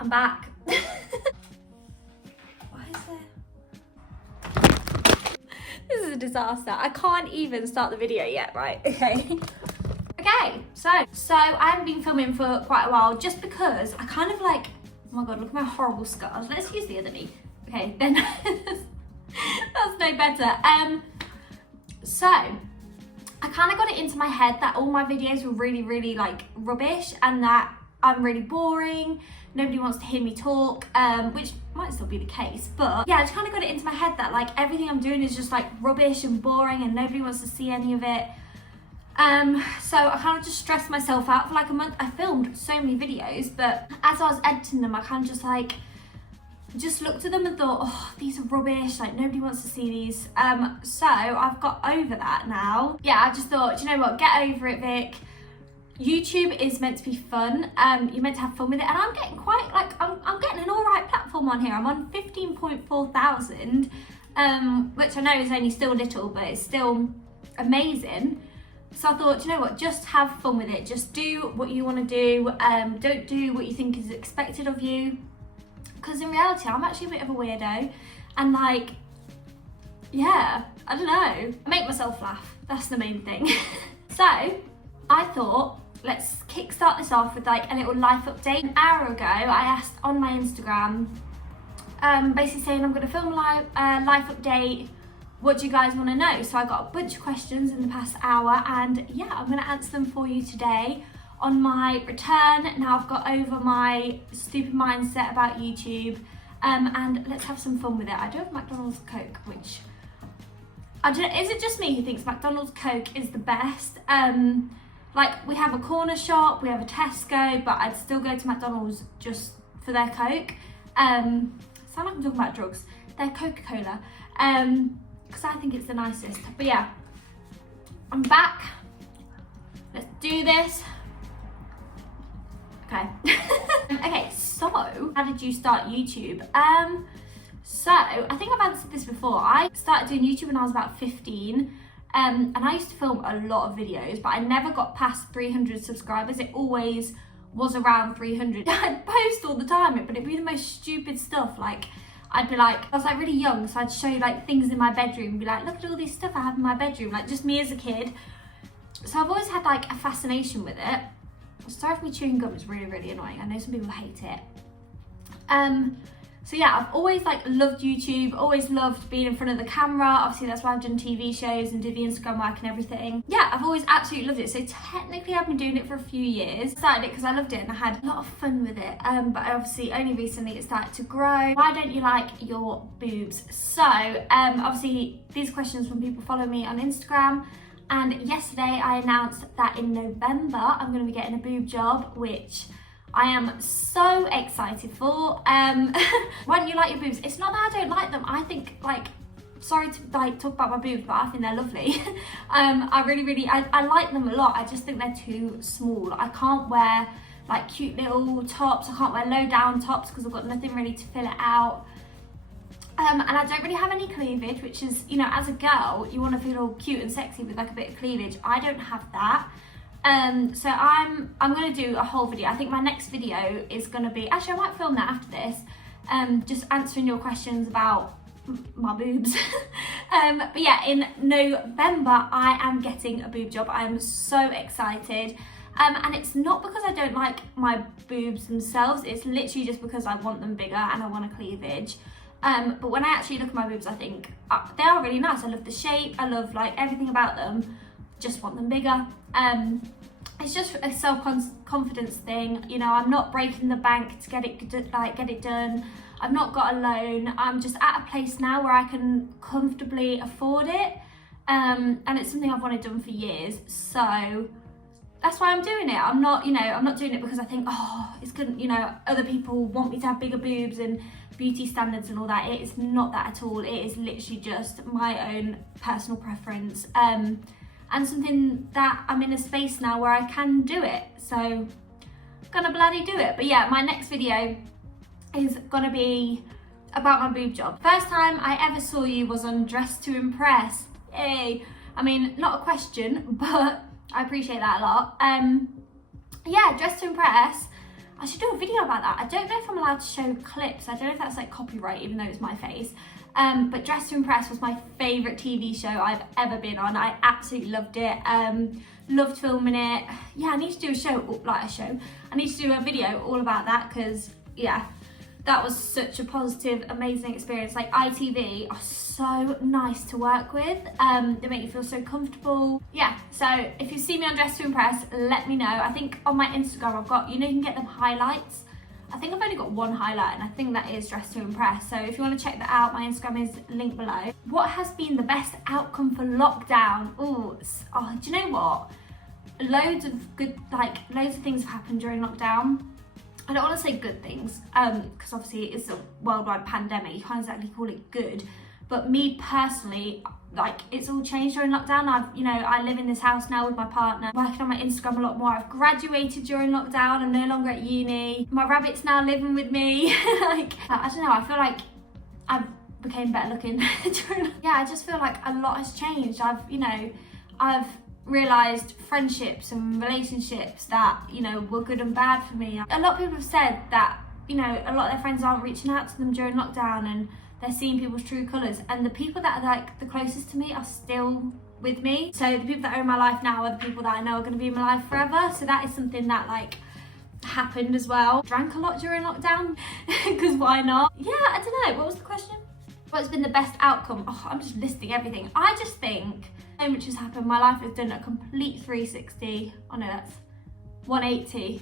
I'm back. Why is there? This is a disaster. I can't even start the video yet, right? Okay. Okay, so I haven't been filming for quite a while just because I kind of like, oh my god, look at my horrible scars. Let's use the other knee. Okay, then that's no better. So I kind of got it into my head that all my videos were really like rubbish and that I'm really boring. Nobody wants to hear me talk, which might still be the case, but yeah, I just kind of got it into my head that like everything I'm doing is just like rubbish and boring and nobody wants to see any of it. So I kind of just stressed myself out for like a month. I filmed so many videos, but as I was editing them, I kind of just looked at them and thought, oh, these are rubbish, like nobody wants to see these. So I've got over that now. Yeah, I just thought, do you know what, get over it, Vic. YouTube is meant to be fun. You're meant to have fun with it, and I'm getting quite like I'm getting an all right platform on here. I'm on 15.4 thousand, which I know is only still little, but it's still amazing. So I thought, you know what, just have fun with it. Just do what you want to do. Don't do what you think is expected of you. Because in reality, I'm actually a bit of a weirdo. And like, yeah, I don't know. I make myself laugh. That's the main thing. So I thought, let's kickstart this off with like a little life update. An hour ago, I asked on my Instagram, basically saying I'm going to film a life update. What do you guys want to know? So I got a bunch of questions in the past hour, and yeah, I'm going to answer them for you today on my return. Now I've got over my stupid mindset about YouTube, and let's have some fun with it. I do have McDonald's Coke, which I don't know, is it just me who thinks McDonald's Coke is the best? Like, we have a corner shop, we have a Tesco, but I'd still go to McDonald's just for their Coke. Sound like I'm talking about drugs. Their Coca-Cola. Because I think it's the nicest. But yeah, I'm back. Let's do this. Okay. Okay, so how did you start YouTube? So I think I've answered this before. I started doing YouTube when I was about 15. And I used to film a lot of videos, but I never got past 300 subscribers. It always was around 300. I'd post all the time, but it'd be the most stupid stuff. Like, I'd be like, I was like really young, so I'd show you like things in my bedroom and be like, look at all this stuff I have in my bedroom, like just me as a kid. So I've always had like a fascination with it. Sorry if me chewing gum is really annoying. I know some people hate it. So yeah, I've always like loved YouTube, always loved being in front of the camera. Obviously that's why I've done TV shows and did the Instagram work and everything. Yeah, I've always absolutely loved it. So technically I've been doing it for a few years. Started it because I loved it and I had a lot of fun with it. But obviously only recently it started to grow. Why don't you like your boobs? So obviously these questions from people following me on Instagram. And yesterday I announced that in November I'm going to be getting a boob job, which I am so excited for. Why don't you like your boobs? It's not that I don't like them. I think, like, sorry to like talk about my boobs, but I think they're lovely. I like them a lot. I just think they're too small. I can't wear like cute little tops. I can't wear low down tops because I've got nothing really to fill it out. And I don't really have any cleavage, which is, you know, as a girl, you want to feel all cute and sexy with like a bit of cleavage. I don't have that. So I'm going to do a whole video. I think my next video is going to be, actually I might film that after this, just answering your questions about my boobs. But yeah, in November I am getting a boob job. I am so excited. And it's not because I don't like my boobs themselves, it's literally just because I want them bigger and I want a cleavage. But when I actually look at my boobs, I think they are really nice. I love the shape, I love like everything about them, just want them bigger. It's just a self-confidence thing, you know. I'm not breaking the bank to get it done. I've not got a loan. I'm just at a place now where I can comfortably afford it, and it's something I've wanted done for years, so that's why I'm doing it. I'm not doing it because I think, oh, it's good, you know, other people want me to have bigger boobs and beauty standards and all that. It is not that at all. It is literally just my own personal preference, and something that I'm in a space now where I can do it, so I'm gonna bloody do it. But yeah, my next video is gonna be about my boob job. First time I ever saw you was on Dressed to Impress. Yay! I mean, not a question, but I appreciate that a lot. Yeah, Dressed to Impress. I should do a video about that. I don't know if I'm allowed to show clips. I don't know if that's like copyright, even though it's my face. But Dressed to Impress was my favourite TV show I've ever been on. I absolutely loved it. Loved filming it. Yeah, I need to do I need to do a video all about that, because yeah, that was such a positive, amazing experience. Like, ITV are so nice to work with. They make you feel so comfortable. Yeah, so if you see me on Dressed to Impress, let me know. I think on my Instagram I've got, you know, you can get them highlights. I think I've only got one highlight, and I think that is Dressed to Impress. So if you want to check that out, my Instagram is linked below. What has been the best outcome for lockdown? Oh, do you know what? Loads of things have happened during lockdown. I don't want to say good things, because obviously it's a worldwide pandemic. You can't exactly call it good. But me personally, like, it's all changed during lockdown. I live in this house now with my partner, working on my Instagram a lot more. I've graduated during lockdown. I'm no longer at unk. My rabbit's now living with me. Like, I don't know, I feel like I became better looking during. Yeah, I just feel like a lot has changed. I've realised friendships and relationships that, you know, were good and bad for me. A lot of people have said that, you know, a lot of their friends aren't reaching out to them during lockdown, and they're seeing people's true colours, and the people that are like the closest to me are still with me. So the people that are in my life now are the people that I know are going to be in my life forever. So that is something that like happened as well. Drank a lot during lockdown, because why not? Yeah, I don't know, what was the question? What's been the best outcome? Oh, I'm just listing everything. I just think so much has happened. My life has done a complete 360. Oh no, that's 180.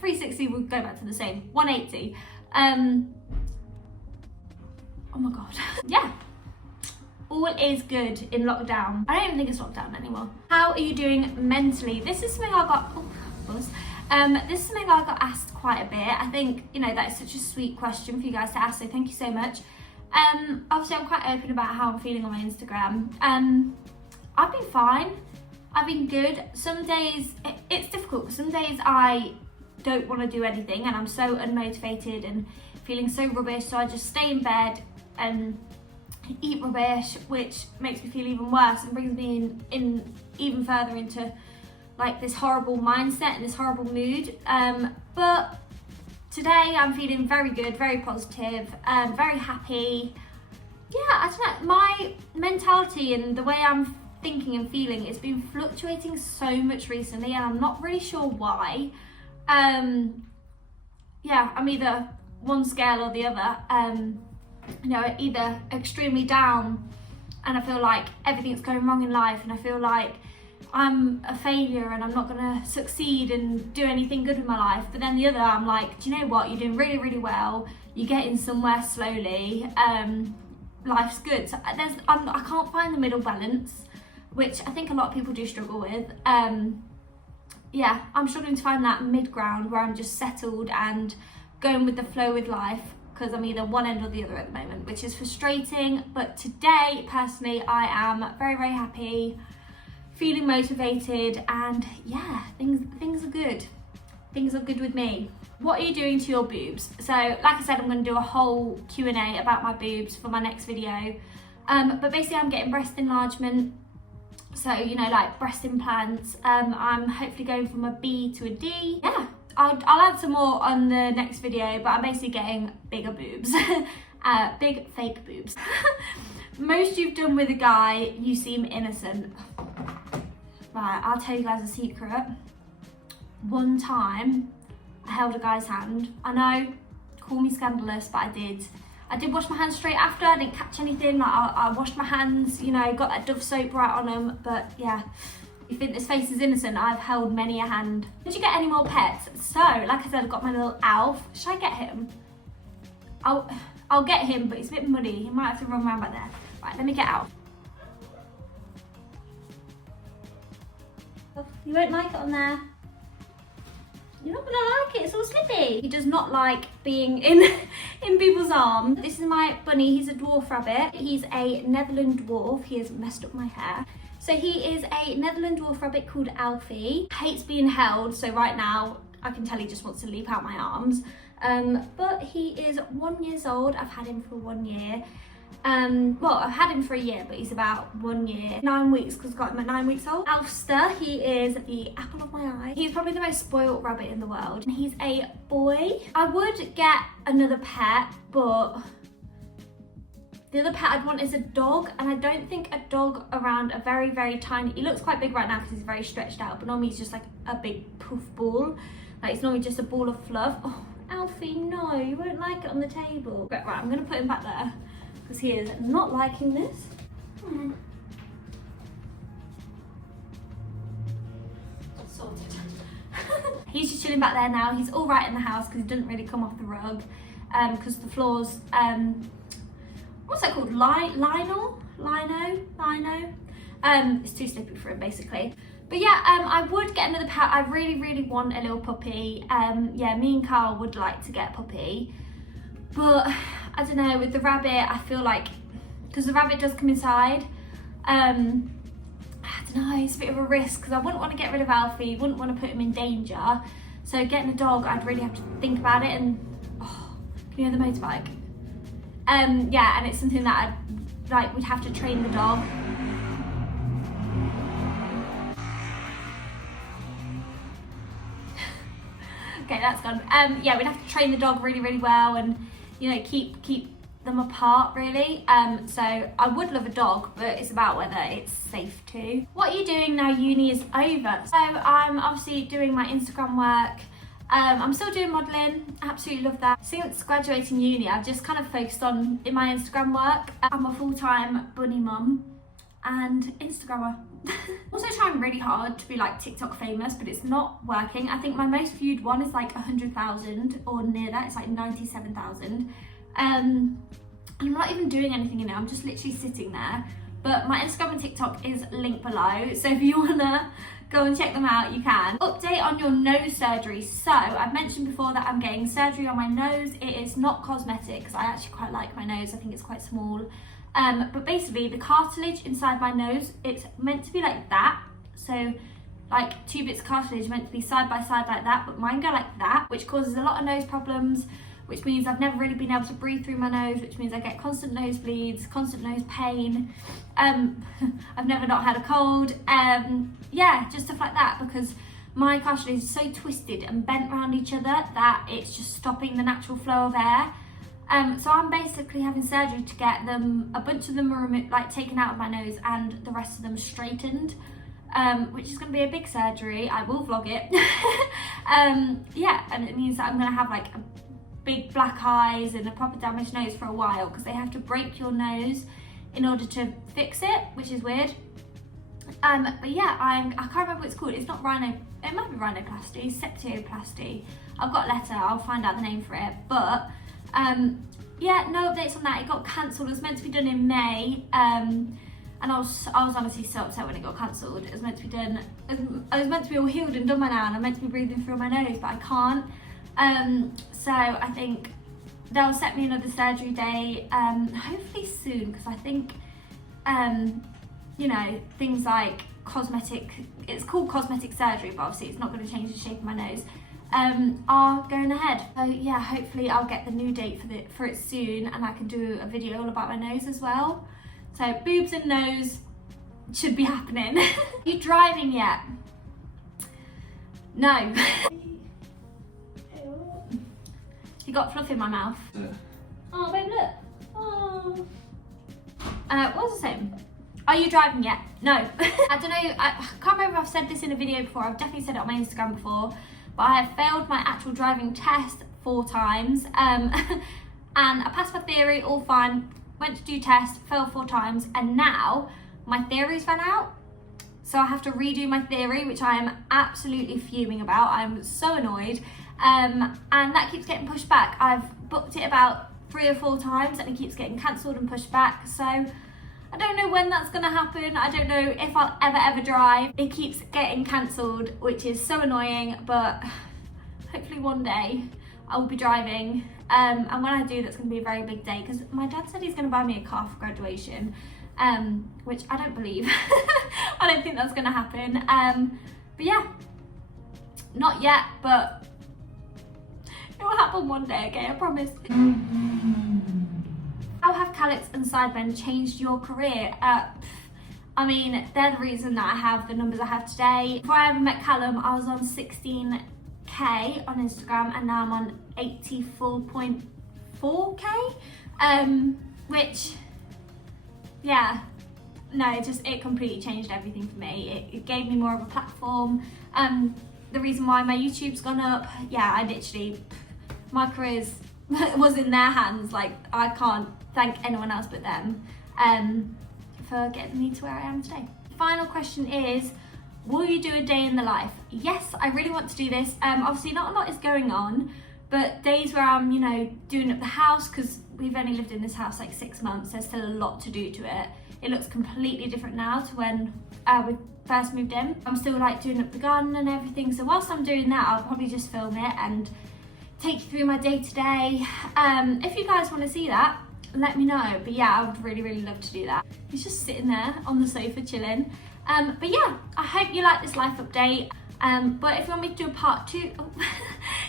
360 will go back to the same. 180. Oh my god. Yeah, all is good in lockdown. I don't even think it's lockdown anymore. How are you doing mentally? This is something I got this is something I got asked quite a bit. I think, you know, that is such a sweet question for you guys to ask, so thank you so much. Obviously I'm quite open about how I'm feeling on my Instagram. I've been fine, I've been good. Some days it's difficult. Some days I don't want to do anything and I'm so unmotivated and feeling so rubbish, so I just stay in bed and eat rubbish, which makes me feel even worse and brings me in even further into like this horrible mindset and this horrible mood. But today I'm feeling very good, very positive, very happy. Yeah, I don't know, my mentality and the way I'm thinking and feeling, it's been fluctuating so much recently and I'm not really sure why. Yeah, I'm either one scale or the other. You know, either extremely down and I feel like everything's going wrong in life and I feel like I'm a failure and I'm not gonna succeed and do anything good with my life. But then the other, I'm like, do you know what? You're doing really, really well. You're getting somewhere slowly. Life's good. So I can't find the middle balance, which I think a lot of people do struggle with. Yeah, I'm struggling to find that mid ground where I'm just settled and going with the flow with life, because I'm either one end or the other at the moment, which is frustrating. But today, personally, I am very, very happy, feeling motivated, and yeah, things are good. Things are good with me. What are you doing to your boobs? So, like I said, I'm going to do a whole Q&A about my boobs for my next video. But basically, I'm getting breast enlargement. So, you know, like breast implants. I'm hopefully going from a B to a D. Yeah. I'll add some more on the next video, but I'm basically getting bigger boobs. Big fake boobs. Most you've done with a guy, you seem innocent. Right, I'll tell you guys a secret. One time, I held a guy's hand. I know, call me scandalous, but I did. I did wash my hands straight after. I didn't catch anything. Like, I washed my hands, you know, got that Dove soap right on them, but yeah. You think this face is innocent? I've held many a hand. Did you get any more pets? So, like I said, I've got my little Alf. Should I get him? I'll get him, but it's a bit muddy. He might have to run around back there. Right, let me get Alf. You won't like it on there. You're not gonna like it, it's all slippy. He does not like being in people's arms. This is my bunny, he's a dwarf rabbit. He's a Netherland dwarf. He has messed up my hair. So he is a Netherland dwarf rabbit called Alfie. Hates being held, so right now I can tell he just wants to leap out my arms. But he is 1 year old. I've had him for 1 year. Well, I've had him for a year, but he's about 1 year, 9 weeks, because I got him at 9 weeks old. Alster, he is the apple of my eye. He's probably the most spoiled rabbit in the world. And he's a boy. I would get another pet, but the other pet I'd want is a dog, and I don't think a dog around a very, very tiny, he looks quite big right now because he's very stretched out, but normally he's just like a big poof ball. Like, it's normally just a ball of fluff. Oh, Alfie, no, you won't like it on the table. Right, I'm gonna put him back there, because he is not liking this. Sorted. He's just chilling back there now. He's all right in the house because he doesn't really come off the rug, because the floor's, what's that called? Lino? It's too slippery for him, basically. But yeah, I would get another pet. I really, really want a little puppy. Yeah, me and Carl would like to get a puppy. But I don't know, with the rabbit, I feel like, because the rabbit does come inside, I don't know, it's a bit of a risk, because I wouldn't want to get rid of Alfie, wouldn't want to put him in danger. So getting a dog, I'd really have to think about it. And, oh, can you hear the motorbike? Yeah, and it's something that we'd have to train the dog. Okay, that's gone. Yeah, we'd have to train the dog really, really well, and, you know, keep them apart, really. So I would love a dog, but it's about whether it's safe too. What are you doing now uni is over? So I'm obviously doing my Instagram work. I'm still doing modelling, absolutely love that. Since graduating uni, I've just kind of focused on in my Instagram work. I'm a full-time bunny mum and Instagrammer. Also trying really hard to be like TikTok famous, but it's not working. I think my most viewed one is like 100,000 or near that. It's like 97,000. I'm not even doing anything in it. I'm just literally sitting there. But my Instagram and TikTok is linked below. So if you wanna go and check them out, you can. Update on your nose surgery. So I've mentioned before that I'm getting surgery on my nose. It is not cosmetic, because I actually quite like my nose. I think it's quite small. But basically the cartilage inside my nose, it's meant to be like that. So like 2 bits of cartilage meant to be side by side like that, but mine go like that, which causes a lot of nose problems, which means I've never really been able to breathe through my nose, which means I get constant nosebleeds, constant nose pain. I've never not had a cold. Yeah, just stuff like that, because my cartilage is so twisted and bent around each other that it's just stopping the natural flow of air. So I'm basically having surgery to get them, a bunch of them are like taken out of my nose and the rest of them straightened, which is going to be a big surgery. I will vlog it. Yeah, and it means that I'm going to have like a big black eyes and a proper damaged nose for a while, because they have to break your nose in order to fix it, which is weird. But yeah, I can't remember what it's called. It's not it might be rhinoplasty, septoplasty. I've got a letter, I'll find out the name for it. But yeah, no updates on that. It got cancelled. It was meant to be done in May, and I was honestly so upset when it got cancelled. It was meant to be done, I was meant to be all healed and done by now, and I'm meant to be breathing through my nose, but I can't. So I think they'll set me another surgery day, hopefully soon, because I think, you know, things like cosmetic, it's called cosmetic surgery, but obviously it's not going to change the shape of my nose, are going ahead. So yeah, hopefully I'll get the new date for it soon, and I can do a video all about my nose as well. So boobs and nose should be happening. Are you driving yet? No. You got fluff in my mouth. Yeah. Oh, babe, look. Oh. What was I saying? Are you driving yet? No. I don't know, I can't remember if I've said this in a video before. I've definitely said it on my Instagram before, but I have failed my actual driving test 4 times. And I passed my theory, all fine. Went to do test, failed 4 times, and now my theory's run out. So I have to redo my theory, which I am absolutely fuming about. I'm so annoyed. And that keeps getting pushed back. I've booked it about 3 or 4 times and it keeps getting cancelled and pushed back. So I don't know when that's gonna happen. I don't know if I'll ever drive. It keeps getting cancelled, which is so annoying, but hopefully one day I will be driving. And when I do, that's gonna be a very big day, because my dad said he's gonna buy me a car for graduation, which I don't believe. I don't think that's gonna happen. But yeah, not yet, but it will happen one day, okay, I promise. How have Calyx and Sidemen changed your career? I mean, they're the reason that I have the numbers I have today. Before I ever met Callum, I was on 16k on Instagram, and now I'm on 84.4k, which, yeah, no, it completely changed everything for me. It gave me more of a platform. The reason why my YouTube's gone up, yeah, I literally, my career's was in their hands. Like, I can't thank anyone else but them for getting me to where I am today. Final question is, will you do a day in the life? Yes, I really want to do this. Obviously not a lot is going on, but days where I'm, you know, doing up the house, because we've only lived in this house like 6 months, there's still a lot to do to it. It looks completely different now to when we first moved in. I'm still like doing up the garden and everything, so whilst I'm doing that, I'll probably just film it and take you through my day to day. If you guys want to see that, let me know. But yeah, I would really, really love to do that. He's just sitting there on the sofa chilling. But yeah, I hope you like this life update. But if you want me to do a part 2,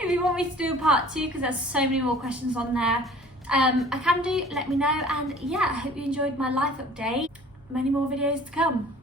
if you want me to do a part 2, because there's so many more questions on there, I can do, let me know. And yeah, I hope you enjoyed my life update. Many more videos to come.